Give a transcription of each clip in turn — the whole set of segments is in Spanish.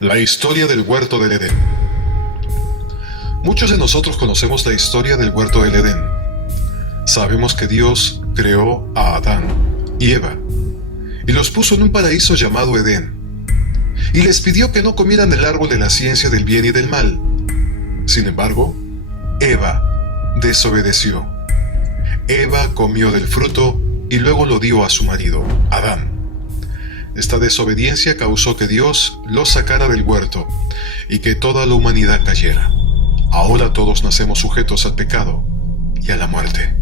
La historia del huerto del Edén. Muchos de nosotros conocemos la historia del huerto del Edén. Sabemos que Dios creó a Adán y Eva y los puso en un paraíso llamado Edén, y les pidió que no comieran del árbol de la ciencia del bien y del mal. Sin embargo, Eva desobedeció. Eva comió del fruto y luego lo dio a su marido, Adán. Esta desobediencia causó que Dios los sacara del huerto y que toda la humanidad cayera. Ahora todos nacemos sujetos al pecado y a la muerte.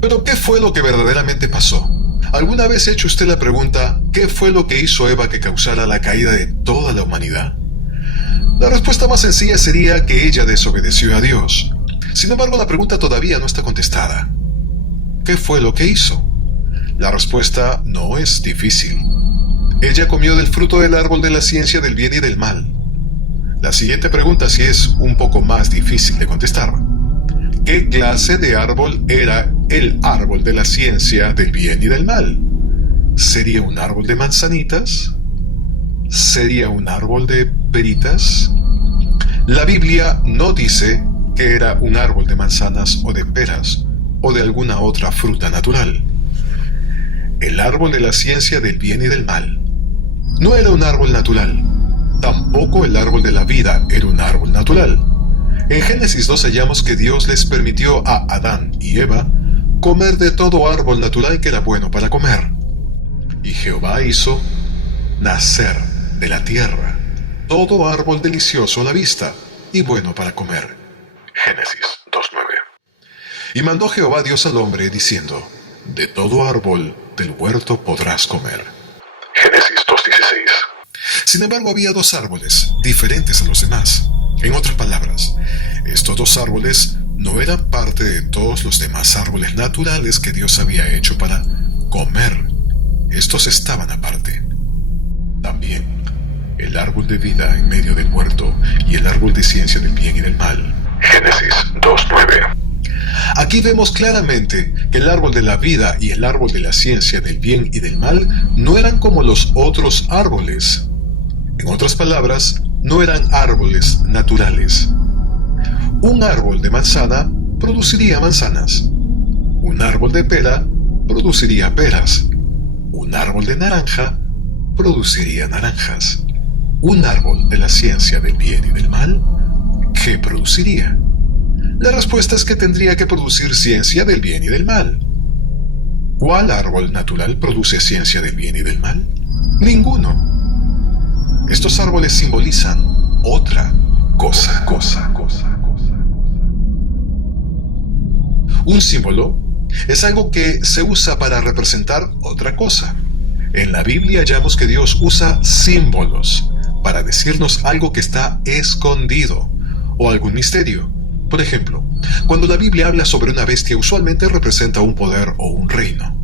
Pero ¿qué fue lo que verdaderamente pasó? ¿Alguna vez ha hecho usted la pregunta, ¿qué fue lo que hizo Eva que causara la caída de toda la humanidad? La respuesta más sencilla sería que ella desobedeció a Dios. Sin embargo, la pregunta todavía no está contestada. ¿Qué fue lo que hizo? La respuesta no es difícil. Ella comió del fruto del árbol de la ciencia del bien y del mal. La siguiente pregunta sí es un poco más difícil de contestar. ¿Qué clase de árbol era el árbol de la ciencia del bien y del mal? ¿Sería un árbol de manzanitas? ¿Sería un árbol de peritas? La Biblia no dice que era un árbol de manzanas o de peras o de alguna otra fruta natural. El árbol de la ciencia del bien y del mal no era un árbol natural. Tampoco el árbol de la vida era un árbol natural. En Génesis 2 hallamos que Dios les permitió a Adán y Eva comer de todo árbol natural que era bueno para comer. Y Jehová hizo nacer de la tierra todo árbol delicioso a la vista y bueno para comer. Génesis 2:9. Y mandó Jehová Dios al hombre diciendo: de todo árbol del huerto podrás comer. Génesis 2:16. Sin embargo, había dos árboles diferentes a los demás. En otras palabras, estos dos árboles no eran parte de todos los demás árboles naturales que Dios había hecho para comer. Estos estaban aparte. También el árbol de vida en medio del huerto y el árbol de ciencia del bien y del mal. Génesis 2:9. Aquí vemos claramente que el árbol de la vida y el árbol de la ciencia del bien y del mal no eran como los otros árboles. En otras palabras, no eran árboles naturales. Un árbol de manzana produciría manzanas. Un árbol de pera produciría peras. Un árbol de naranja produciría naranjas. Un árbol de la ciencia del bien y del mal, ¿qué produciría? La respuesta es que tendría que producir ciencia del bien y del mal. ¿Cuál árbol natural produce ciencia del bien y del mal? Ninguno. Estos árboles simbolizan otra cosa. Un símbolo es algo que se usa para representar otra cosa. En la Biblia hallamos que Dios usa símbolos para decirnos algo que está escondido o algún misterio. Por ejemplo, cuando la Biblia habla sobre una bestia, usualmente representa un poder o un reino.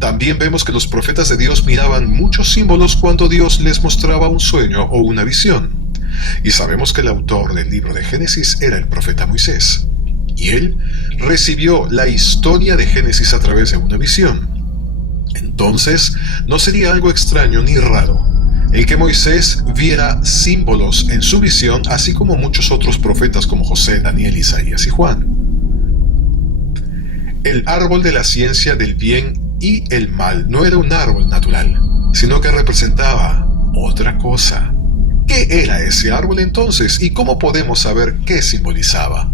También vemos que los profetas de Dios miraban muchos símbolos cuando Dios les mostraba un sueño o una visión. Y sabemos que el autor del libro de Génesis era el profeta Moisés. Y él recibió la historia de Génesis a través de una visión. Entonces, no sería algo extraño ni raro el que Moisés viera símbolos en su visión, así como muchos otros profetas como José, Daniel, Isaías y Juan. El árbol de la ciencia del bien y el mal no era un árbol natural, sino que representaba otra cosa. ¿Qué era ese árbol entonces y cómo podemos saber qué simbolizaba?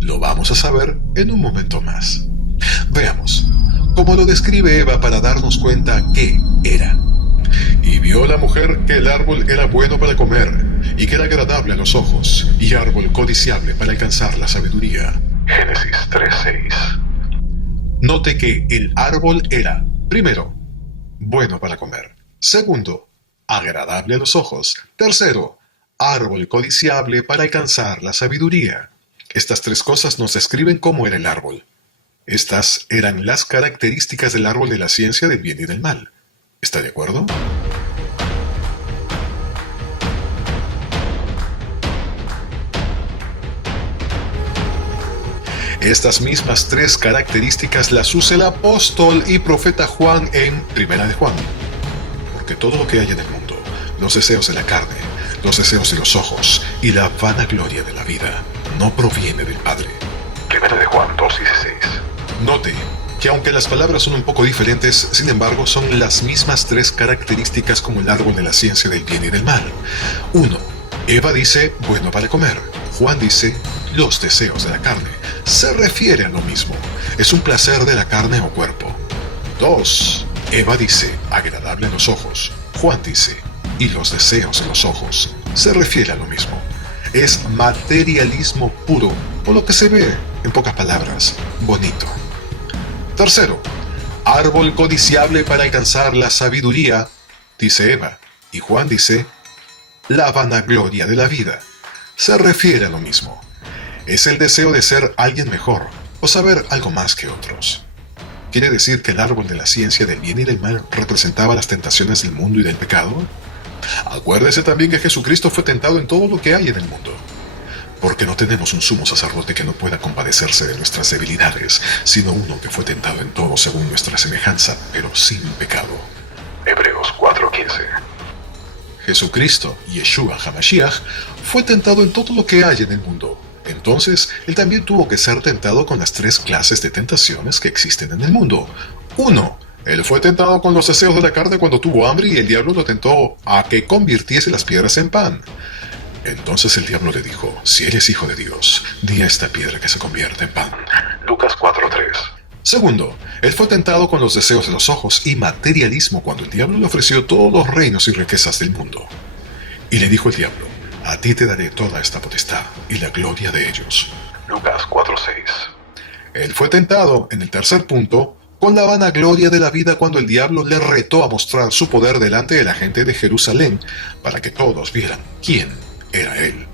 Lo vamos a saber en un momento más. Veamos cómo lo describe Eva para darnos cuenta qué era. Y vio la mujer que el árbol era bueno para comer, y que era agradable a los ojos, y árbol codiciable para alcanzar la sabiduría. Génesis 3:6. Note que el árbol era, primero, bueno para comer. Segundo, agradable a los ojos. Tercero, árbol codiciable para alcanzar la sabiduría. Estas tres cosas nos describen cómo era el árbol. Estas eran las características del árbol de la ciencia del bien y del mal. ¿Está de acuerdo? Estas mismas tres características las usa el apóstol y profeta Juan en Primera de Juan. Porque todo lo que hay en el mundo, los deseos de la carne, los deseos de los ojos y la vanagloria de la vida no proviene del Padre. Primera de Juan 2:16. Note que aunque las palabras son un poco diferentes, sin embargo son las mismas tres características como el árbol de la ciencia del bien y del mal. 1. Eva dice, bueno para comer. Juan dice, los deseos de la carne. Se refiere a lo mismo. Es un placer de la carne o cuerpo. 2. Eva dice, agradable a los ojos. Juan dice, y los deseos de los ojos. Se refiere a lo mismo. Es materialismo puro, o lo que se ve, en pocas palabras, bonito. 3. Árbol codiciable para alcanzar la sabiduría, dice Eva, y Juan dice, la vanagloria de la vida. Se refiere a lo mismo. Es el deseo de ser alguien mejor, o saber algo más que otros. ¿Quiere decir que el árbol de la ciencia del bien y del mal representaba las tentaciones del mundo y del pecado? Acuérdese también que Jesucristo fue tentado en todo lo que hay en el mundo. Porque no tenemos un sumo sacerdote que no pueda compadecerse de nuestras debilidades, sino uno que fue tentado en todo según nuestra semejanza, pero sin pecado. Hebreos 4:15. Jesucristo, Yeshua HaMashiach, fue tentado en todo lo que hay en el mundo. Entonces, él también tuvo que ser tentado con las tres clases de tentaciones que existen en el mundo. 1. Él fue tentado con los deseos de la carne cuando tuvo hambre y el diablo lo tentó a que convirtiese las piedras en pan. Entonces el diablo le dijo, si eres hijo de Dios, di a esta piedra que se convierta en pan. Lucas 4:3. 2. Él fue tentado con los deseos de los ojos y materialismo cuando el diablo le ofreció todos los reinos y riquezas del mundo. Y le dijo el diablo, a ti te daré toda esta potestad y la gloria de ellos. Lucas 4:6. Él fue tentado, en el tercer punto, con la vanagloria de la vida cuando el diablo le retó a mostrar su poder delante de la gente de Jerusalén para que todos vieran quién era él.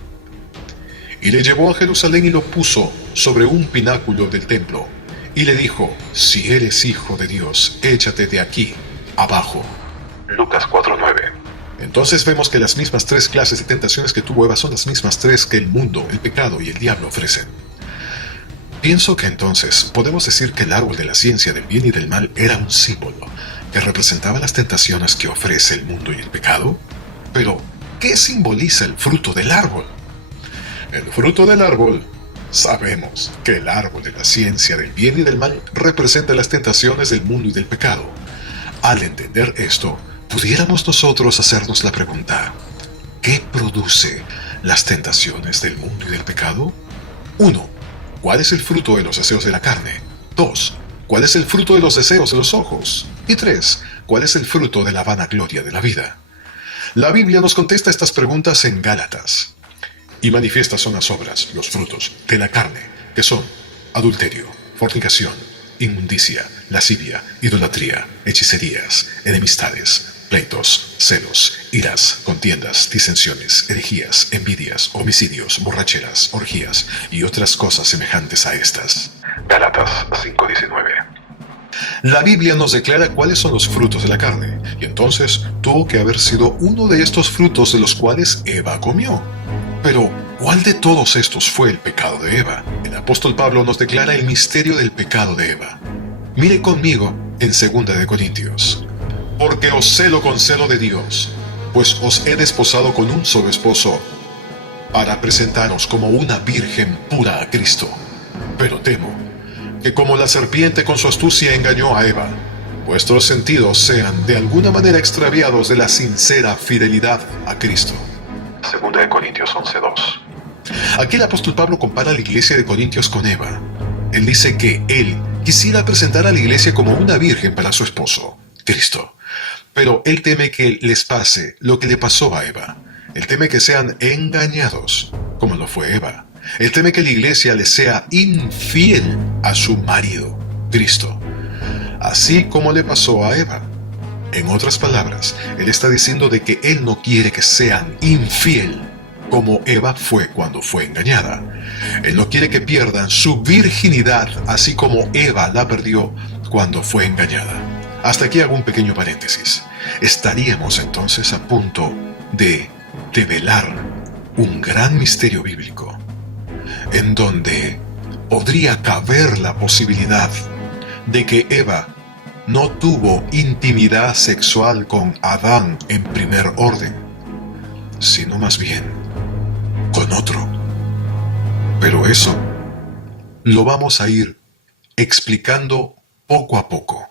Y le llevó a Jerusalén y lo puso sobre un pináculo del templo, y le dijo, si eres hijo de Dios, échate de aquí, abajo. Lucas 4:9. Entonces vemos que las mismas tres clases de tentaciones que tuvo Eva son las mismas tres que el mundo, el pecado y el diablo ofrecen. Pienso que entonces podemos decir que el árbol de la ciencia del bien y del mal era un símbolo que representaba las tentaciones que ofrece el mundo y el pecado. Pero, ¿qué simboliza el fruto del árbol? El fruto del árbol, sabemos que el árbol de la ciencia del bien y del mal representa las tentaciones del mundo y del pecado. Al entender esto, pudiéramos nosotros hacernos la pregunta, ¿qué produce las tentaciones del mundo y del pecado? 1. ¿Cuál es el fruto de los deseos de la carne? 2. ¿Cuál es el fruto de los deseos de los ojos? Y 3. ¿Cuál es el fruto de la vanagloria de la vida? La Biblia nos contesta estas preguntas en Gálatas. Y manifiestas son las obras, los frutos, de la carne, que son adulterio, fornicación, inmundicia, lascivia, idolatría, hechicerías, enemistades, pleitos, celos, iras, contiendas, disensiones, herejías, envidias, homicidios, borracheras, orgías y otras cosas semejantes a estas. Gálatas 5:19. La Biblia nos declara cuáles son los frutos de la carne, y entonces tuvo que haber sido uno de estos frutos de los cuales Eva comió. Pero, ¿cuál de todos estos fue el pecado de Eva? El apóstol Pablo nos declara el misterio del pecado de Eva. Mire conmigo en 2 de Corintios. Porque os celo con celo de Dios, pues os he desposado con un solo esposo, para presentaros como una virgen pura a Cristo. Pero temo que como la serpiente con su astucia engañó a Eva, vuestros sentidos sean de alguna manera extraviados de la sincera fidelidad a Cristo. 2 de Corintios 11:2. Aquí el apóstol Pablo compara a la iglesia de Corintios con Eva. Él dice que él quisiera presentar a la iglesia como una virgen para su esposo, Cristo. Pero él teme que les pase lo que le pasó a Eva. Él teme que sean engañados, como lo fue Eva. Él teme que la iglesia le sea infiel a su marido, Cristo, así como le pasó a Eva. En otras palabras, él está diciendo de que él no quiere que sean infiel, como Eva fue cuando fue engañada. Él no quiere que pierdan su virginidad, así como Eva la perdió cuando fue engañada. Hasta aquí hago un pequeño paréntesis. Estaríamos entonces a punto de develar un gran misterio bíblico, en donde podría caber la posibilidad de que Eva no tuvo intimidad sexual con Adán en primer orden, sino más bien con otro. Pero eso lo vamos a ir explicando poco a poco.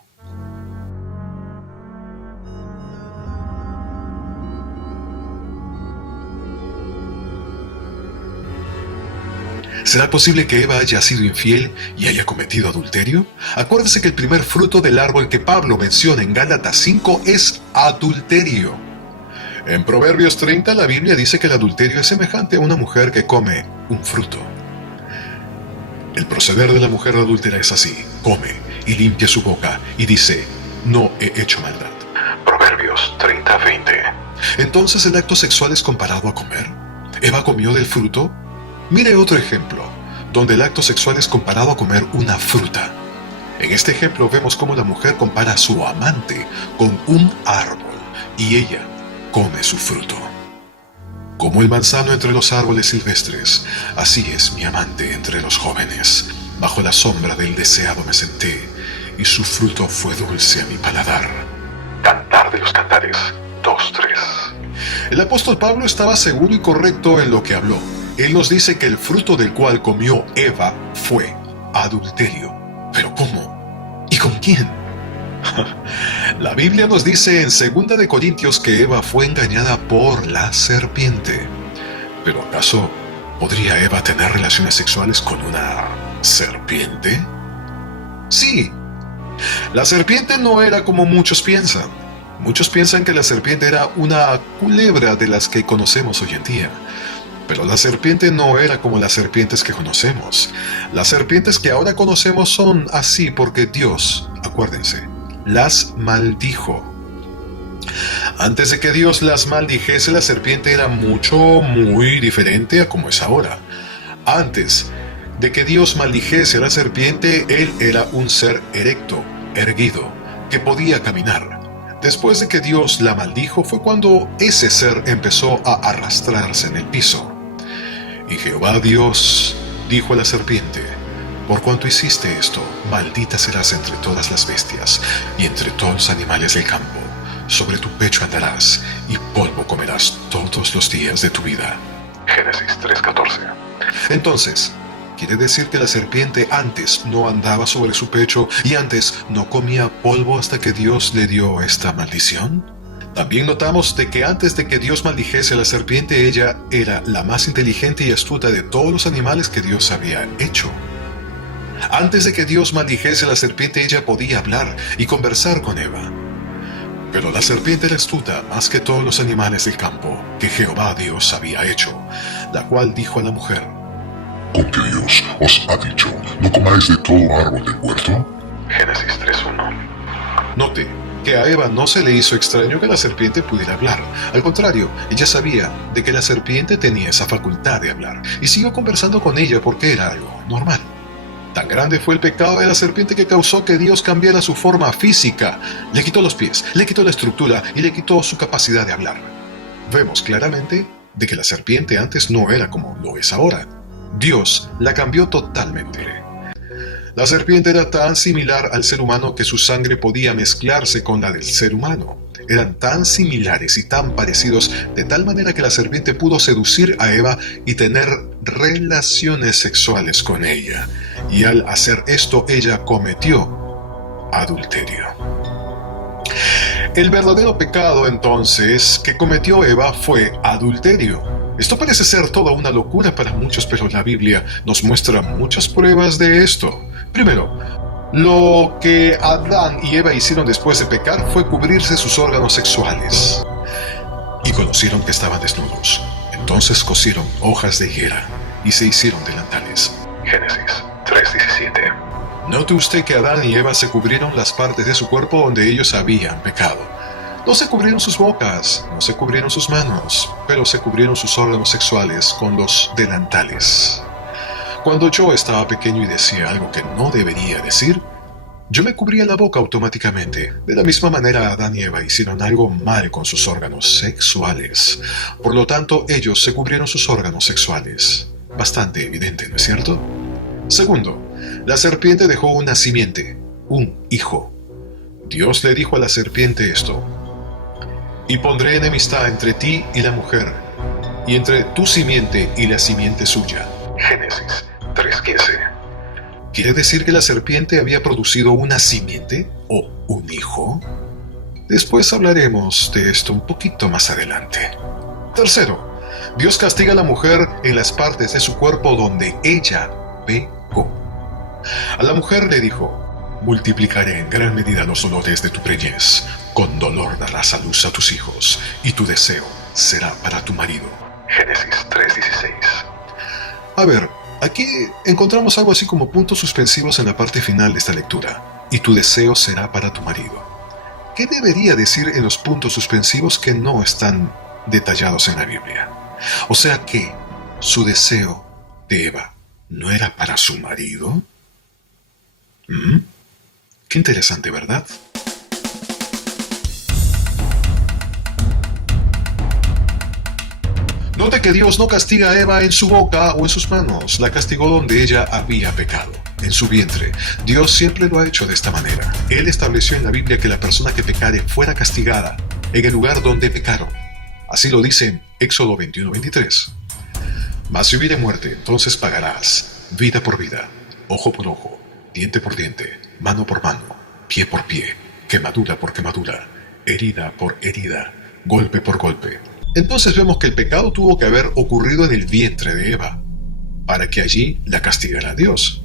¿Será posible que Eva haya sido infiel y haya cometido adulterio? Acuérdese que el primer fruto del árbol que Pablo menciona en Gálatas 5 es adulterio. En Proverbios 30 la Biblia dice que el adulterio es semejante a una mujer que come un fruto. El proceder de la mujer adúltera es así: come y limpia su boca y dice, no he hecho maldad. Proverbios 30:20. Entonces el acto sexual es comparado a comer. ¿Eva comió del fruto? Mire otro ejemplo, donde el acto sexual es comparado a comer una fruta. En este ejemplo vemos cómo la mujer compara a su amante con un árbol y ella come su fruto. Como el manzano entre los árboles silvestres, así es mi amante entre los jóvenes. Bajo la sombra del deseado me senté, y su fruto fue dulce a mi paladar. Cantar de los Cantares 2:3. El apóstol Pablo estaba seguro y correcto en lo que habló. Él nos dice que el fruto del cual comió Eva fue adulterio. ¿Pero cómo? ¿Y con quién? La Biblia nos dice en 2 de Corintios que Eva fue engañada por la serpiente. ¿Pero acaso podría Eva tener relaciones sexuales con una serpiente? Sí. La serpiente no era como muchos piensan. Muchos piensan que la serpiente era una culebra de las que conocemos hoy en día. Pero la serpiente no era como las serpientes que conocemos. Las serpientes que ahora conocemos son así porque Dios, acuérdense, las maldijo. Antes de que Dios las maldijese, la serpiente era muy diferente a como es ahora. Antes de que Dios maldijese a la serpiente, él era un ser erecto, erguido, que podía caminar. Después de que Dios la maldijo fue cuando ese ser empezó a arrastrarse en el piso. Y Jehová Dios dijo a la serpiente, por cuanto hiciste esto, maldita serás entre todas las bestias y entre todos los animales del campo. Sobre tu pecho andarás y polvo comerás todos los días de tu vida. Génesis 3:14. Entonces, ¿quiere decir que la serpiente antes no andaba sobre su pecho y antes no comía polvo hasta que Dios le dio esta maldición? También notamos de que antes de que Dios maldijese a la serpiente, ella era la más inteligente y astuta de todos los animales que Dios había hecho. Antes de que Dios maldijese a la serpiente, ella podía hablar y conversar con Eva. Pero la serpiente era astuta más que todos los animales del campo que Jehová Dios había hecho, la cual dijo a la mujer, ¿con qué Dios os ha dicho, no comáis de todo árbol del huerto? Génesis 3:1. Note que a Eva no se le hizo extraño que la serpiente pudiera hablar. Al contrario, ella sabía de que la serpiente tenía esa facultad de hablar y siguió conversando con ella porque era algo normal. Tan grande fue el pecado de la serpiente que causó que Dios cambiara su forma física. Le quitó los pies, le quitó la estructura y le quitó su capacidad de hablar. Vemos claramente de que la serpiente antes no era como lo es ahora. Dios la cambió totalmente. La serpiente era tan similar al ser humano que su sangre podía mezclarse con la del ser humano. Eran tan similares y tan parecidos de tal manera que la serpiente pudo seducir a Eva y tener relaciones sexuales con ella. Y al hacer esto, ella cometió adulterio. El verdadero pecado, entonces, que cometió Eva fue adulterio. Esto parece ser toda una locura para muchos, pero la Biblia nos muestra muchas pruebas de esto. Primero, lo que Adán y Eva hicieron después de pecar fue cubrirse sus órganos sexuales. Y conocieron que estaban desnudos. Entonces cosieron hojas de higuera y se hicieron delantales. Génesis 3:17. Note usted que Adán y Eva se cubrieron las partes de su cuerpo donde ellos habían pecado. No se cubrieron sus bocas, no se cubrieron sus manos, pero se cubrieron sus órganos sexuales con los delantales. Cuando yo estaba pequeño y decía algo que no debería decir, yo me cubría la boca automáticamente. De la misma manera, Adán y Eva hicieron algo mal con sus órganos sexuales. Por lo tanto, ellos se cubrieron sus órganos sexuales. Bastante evidente, ¿no es cierto? Segundo, la serpiente dejó una simiente, un hijo. Dios le dijo a la serpiente esto: y pondré enemistad entre ti y la mujer, y entre tu simiente y la simiente suya. Génesis 3:15. ¿Quiere decir que la serpiente había producido una simiente o un hijo? Después hablaremos de esto un poquito más adelante. Tercero, Dios castiga a la mujer en las partes de su cuerpo donde ella pecó. A la mujer le dijo: multiplicaré en gran medida los dolores de tu preñez. Con dolor darás a luz a tus hijos, y tu deseo será para tu marido. Génesis 3:16. A ver, aquí encontramos algo así como puntos suspensivos en la parte final de esta lectura. Y tu deseo será para tu marido. ¿Qué debería decir en los puntos suspensivos que no están detallados en la Biblia? O sea que su deseo de Eva no era para su marido. Qué interesante, ¿verdad? Note que Dios no castiga a Eva en su boca o en sus manos, la castigó donde ella había pecado, en su vientre. Dios siempre lo ha hecho de esta manera. Él estableció en la Biblia que la persona que pecare fuera castigada en el lugar donde pecaron. Así lo dice en Éxodo 21:23. Mas si hubiere muerte, entonces pagarás, vida por vida, ojo por ojo, diente por diente, mano por mano, pie por pie, quemadura por quemadura, herida por herida, golpe por golpe. Entonces vemos que el pecado tuvo que haber ocurrido en el vientre de Eva, para que allí la castigara Dios.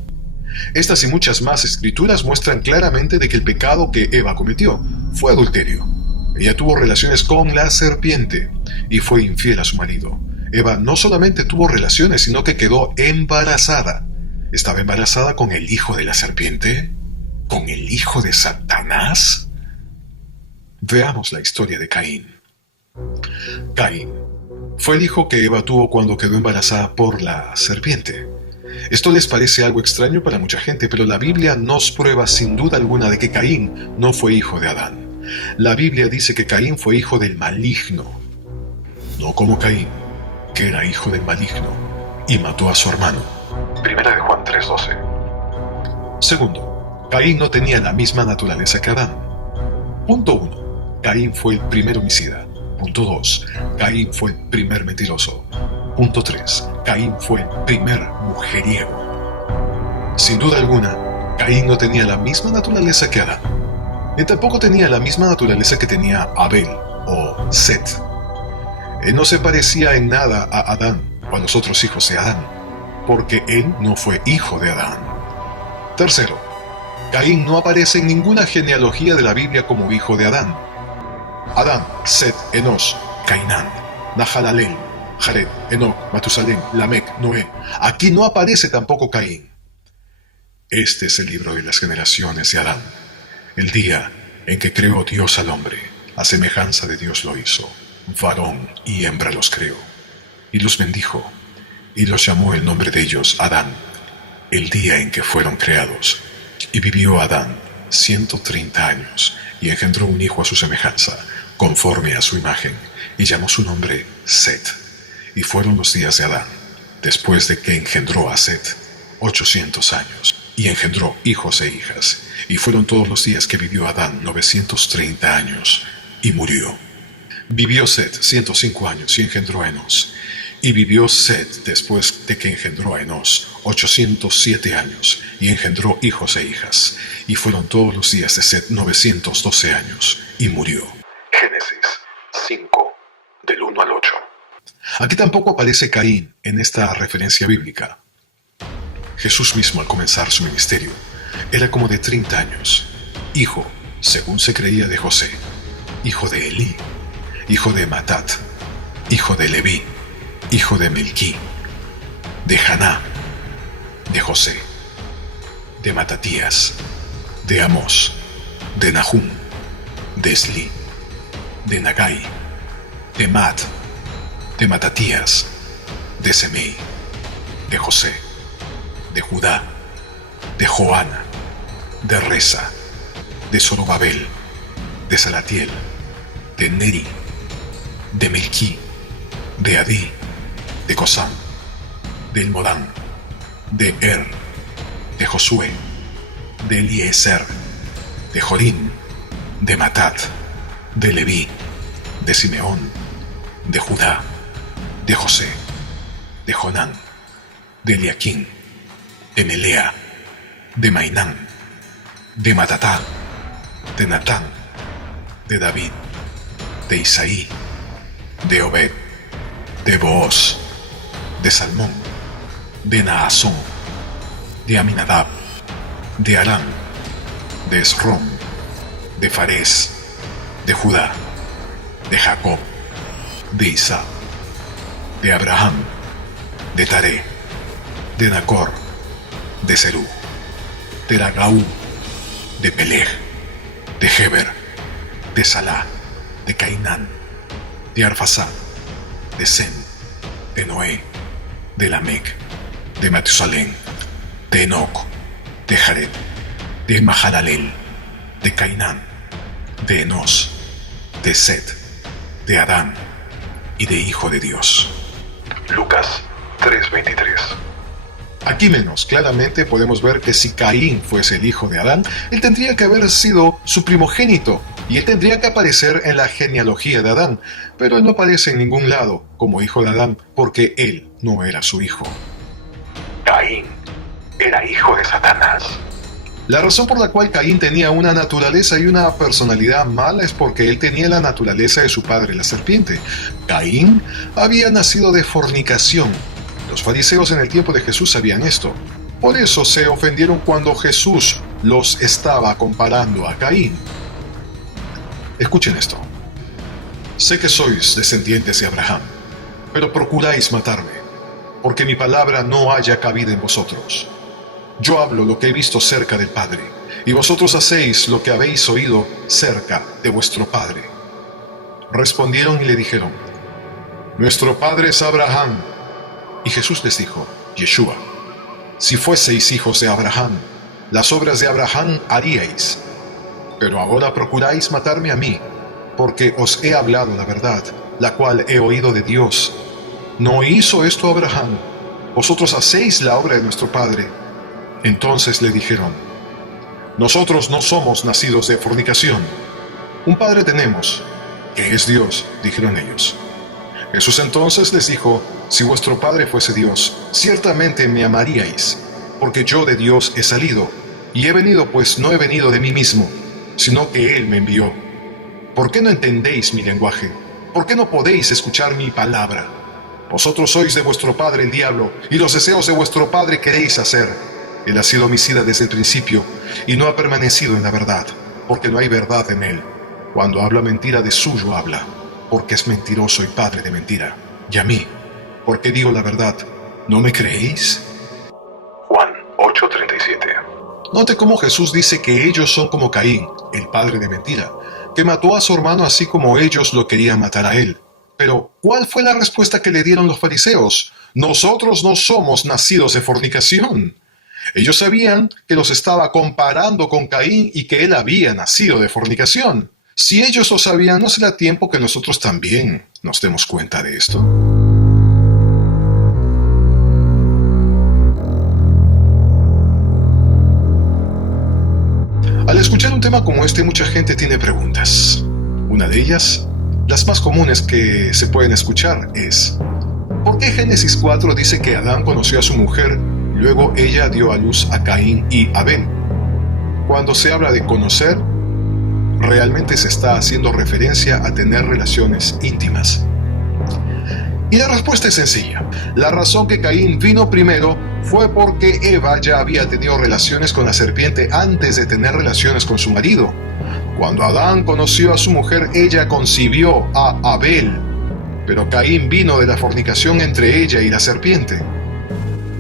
Estas y muchas más escrituras muestran claramente de que el pecado que Eva cometió fue adulterio. Ella tuvo relaciones con la serpiente y fue infiel a su marido. Eva no solamente tuvo relaciones, sino que quedó embarazada. ¿Estaba embarazada con el hijo de la serpiente? ¿Con el hijo de Satanás? Veamos la historia de Caín. Caín fue el hijo que Eva tuvo cuando quedó embarazada por la serpiente. Esto les parece algo extraño para mucha gente, pero la Biblia nos prueba sin duda alguna de que Caín no fue hijo de Adán. La Biblia dice que Caín fue hijo del maligno, no como Caín, que era hijo del maligno y mató a su hermano. Primera de Juan 3:12. Segundo, Caín no tenía la misma naturaleza que Adán. Punto 1. Caín fue el primer homicida. Punto 2. Caín fue el primer mentiroso. Punto 3. Caín fue el primer mujeriego. Sin duda alguna, Caín no tenía la misma naturaleza que Adán. Ni tampoco tenía la misma naturaleza que tenía Abel o Set. Él no se parecía en nada a Adán o a los otros hijos de Adán, porque él no fue hijo de Adán. Tercero, Caín no aparece en ninguna genealogía de la Biblia como hijo de Adán. Adán, Set, Enos, Cainán, Nahalalel, Jared, Enoc, Matusalén, Lamec, Noé. Aquí no aparece tampoco Caín. Este es el libro de las generaciones de Adán. El día en que creó Dios al hombre, a semejanza de Dios lo hizo. Varón y hembra los creó. Y los bendijo, y los llamó el nombre de ellos Adán, el día en que fueron creados. Y vivió Adán 130 años, y engendró un hijo a su semejanza, conforme a su imagen, y llamó su nombre Set. Y fueron los días de Adán, después de que engendró a Set, 800 años, y engendró hijos e hijas. Y fueron todos los días que vivió Adán 930 años, y murió. Vivió Set 105 años y engendró a Enos. Y vivió Set después de que engendró a Enos 807 años y engendró hijos e hijas. Y fueron todos los días de Set 912 años y murió. Génesis 5, del 1 al 8. Aquí tampoco aparece Caín en esta referencia bíblica. Jesús mismo al comenzar su ministerio era como de 30 años, hijo, según se creía, de José, hijo de Elí, hijo de Matat, hijo de Leví, hijo de Melquí, de Haná, de José, de Matatías, de Amós, de Nahum, de Esli, de Nagai, de Mat, de Matatías, de Semei, de José, de Judá, de Joana, de Resa, de Zorobabel, de Salatiel, de Neri, de Melquí, de Adí, de Cosam, de Elmodam, de Er, de Josué, de Eliezer, de Jorim, de Matat, de Leví, de Simeón, de Judá, de José, de Jonán, de Eliaquín, de Melea, de Mainán, de Matatá, de Natán, de David, de Isaí, de Obed, de Booz, de Salmón, de Naasón, de Aminadab, de Aram, de Esrom, de Farés, de Judá, de Jacob, de Isaac, de Abraham, de Taré, de Nacor, de Serú, de Ragaú, de Peleg, de Heber, de Salá, de Cainán, de Arfasad, de Sem, de Noé, de Lamec, de Matusalén, de Enoc, de Jared, de Mahalalel, de Cainán, de Enos, de Set, de Adán y de Hijo de Dios. Lucas 3:23. Aquí menos claramente podemos ver que si Caín fuese el hijo de Adán, él tendría que haber sido su primogénito y él tendría que aparecer en la genealogía de Adán, pero él no aparece en ningún lado como hijo de Adán porque él no era su hijo. Caín era hijo de Satanás. La razón por la cual Caín tenía una naturaleza y una personalidad mala es porque él tenía la naturaleza de su padre, la serpiente. Caín había nacido de fornicación. Los fariseos en el tiempo de Jesús sabían esto. Por eso se ofendieron cuando Jesús los estaba comparando a Caín. Escuchen esto. Sé que sois descendientes de Abraham, pero procuráis matarme, porque mi palabra no haya cabida en vosotros. Yo hablo lo que he visto cerca del Padre, y vosotros hacéis lo que habéis oído cerca de vuestro Padre. Respondieron y le dijeron, nuestro Padre es Abraham. Y Jesús les dijo, Yeshua, si fueseis hijos de Abraham, las obras de Abraham haríais. Pero ahora procuráis matarme a mí, porque os he hablado la verdad, la cual he oído de Dios. ¿No hizo esto Abraham? Vosotros hacéis la obra de nuestro Padre. Entonces le dijeron, nosotros no somos nacidos de fornicación. Un Padre tenemos, que es Dios, dijeron ellos. Jesús entonces les dijo, si vuestro Padre fuese Dios, ciertamente me amaríais, porque yo de Dios he salido, y he venido pues no he venido de mí mismo, sino que Él me envió. ¿Por qué no entendéis mi lenguaje? ¿Por qué no podéis escuchar mi palabra? Vosotros sois de vuestro padre el diablo, y los deseos de vuestro padre queréis hacer. Él ha sido homicida desde el principio, y no ha permanecido en la verdad, porque no hay verdad en él. Cuando habla mentira, de suyo habla, porque es mentiroso y padre de mentira. Y a mí, porque digo la verdad, ¿no me creéis? Juan 8:37. Note cómo Jesús dice que ellos son como Caín, el padre de mentira, que mató a su hermano así como ellos lo querían matar a él. Pero, ¿cuál fue la respuesta que le dieron los fariseos? Nosotros no somos nacidos de fornicación. Ellos sabían que los estaba comparando con Caín y que él había nacido de fornicación. Si ellos lo sabían, ¿no será tiempo que nosotros también nos demos cuenta de esto? Al escuchar un tema como este, mucha gente tiene preguntas. Una de ellas, las más comunes que se pueden escuchar, es ¿por qué Génesis 4 dice que Adán conoció a su mujer, luego ella dio a luz a Caín y Abel? Cuando se habla de conocer, realmente se está haciendo referencia a tener relaciones íntimas. Y la respuesta es sencilla. La razón que Caín vino primero fue porque Eva ya había tenido relaciones con la serpiente antes de tener relaciones con su marido. Cuando Adán conoció a su mujer, ella concibió a Abel, pero Caín vino de la fornicación entre ella y la serpiente.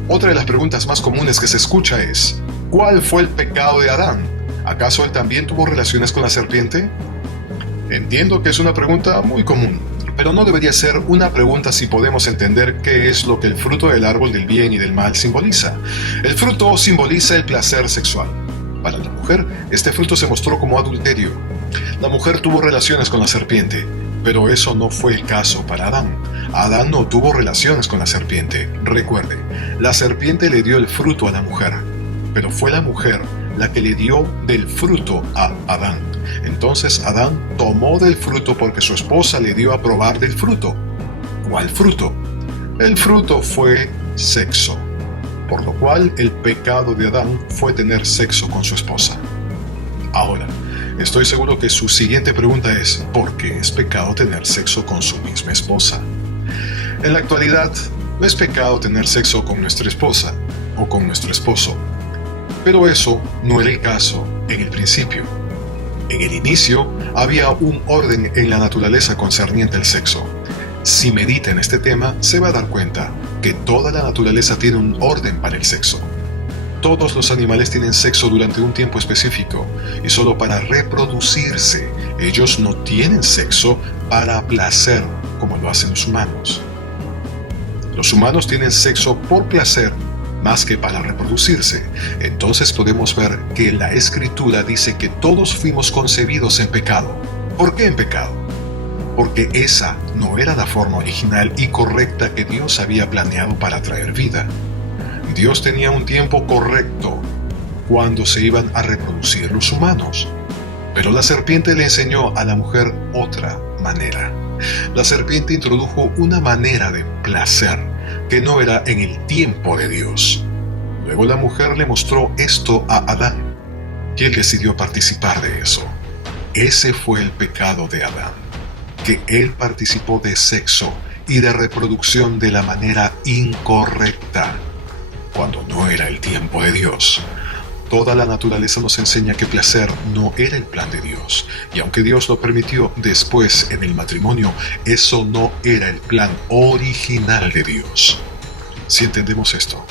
Otra de las preguntas más comunes que se escucha es, ¿cuál fue el pecado de Adán? ¿Acaso él también tuvo relaciones con la serpiente? Entiendo que es una pregunta muy común, pero no debería ser una pregunta si podemos entender qué es lo que el fruto del árbol del bien y del mal simboliza. El fruto simboliza el placer sexual. Para la mujer, este fruto se mostró como adulterio. La mujer tuvo relaciones con la serpiente, pero eso no fue el caso para Adán. Adán no tuvo relaciones con la serpiente. Recuerde, la serpiente le dio el fruto a la mujer, pero fue la mujer la que le dio del fruto a Adán. Entonces Adán tomó del fruto porque su esposa le dio a probar del fruto. ¿Cuál fruto? El fruto fue sexo, por lo cual el pecado de Adán fue tener sexo con su esposa. Ahora, estoy seguro que su siguiente pregunta es: ¿por qué es pecado tener sexo con su misma esposa? En la actualidad, no es pecado tener sexo con nuestra esposa o con nuestro esposo, pero eso no era el caso en el principio. En el inicio había un orden en la naturaleza concerniente al sexo. Si medita en este tema, se va a dar cuenta que toda la naturaleza tiene un orden para el sexo. Todos los animales tienen sexo durante un tiempo específico y solo para reproducirse. Ellos no tienen sexo para placer como lo hacen los humanos. Los humanos tienen sexo por placer más que para reproducirse. Entonces podemos ver que la Escritura dice que todos fuimos concebidos en pecado. ¿Por qué en pecado? Porque esa no era la forma original y correcta que Dios había planeado para traer vida. Dios tenía un tiempo correcto cuando se iban a reproducir los humanos. Pero la serpiente le enseñó a la mujer otra manera. La serpiente introdujo una manera de placer que no era en el tiempo de Dios. Luego la mujer le mostró esto a Adán, y él decidió participar de eso. Ese fue el pecado de Adán, que él participó de sexo y de reproducción de la manera incorrecta, cuando no era el tiempo de Dios. Toda la naturaleza nos enseña que placer no era el plan de Dios, y aunque Dios lo permitió después en el matrimonio, eso no era el plan original de Dios. Si entendemos esto,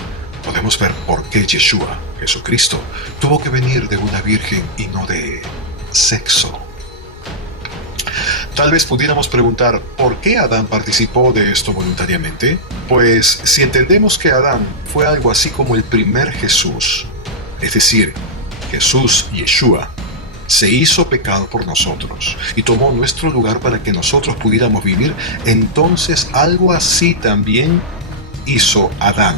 podemos ver por qué Yeshua, Jesucristo, tuvo que venir de una virgen y no de sexo. Tal vez pudiéramos preguntar, ¿por qué Adán participó de esto voluntariamente? Pues si entendemos que Adán fue algo así como el primer Jesús, es decir, Jesús, Yeshua, se hizo pecado por nosotros y tomó nuestro lugar para que nosotros pudiéramos vivir, entonces algo así también hizo Adán.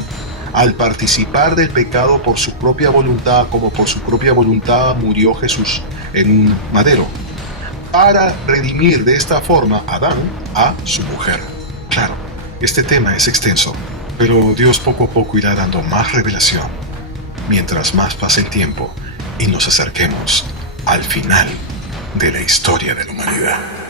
Al participar del pecado por su propia voluntad, como por su propia voluntad murió Jesús en un madero, para redimir de esta forma Adán a su mujer. Claro, este tema es extenso, pero Dios poco a poco irá dando más revelación mientras más pase el tiempo y nos acerquemos al final de la historia de la humanidad.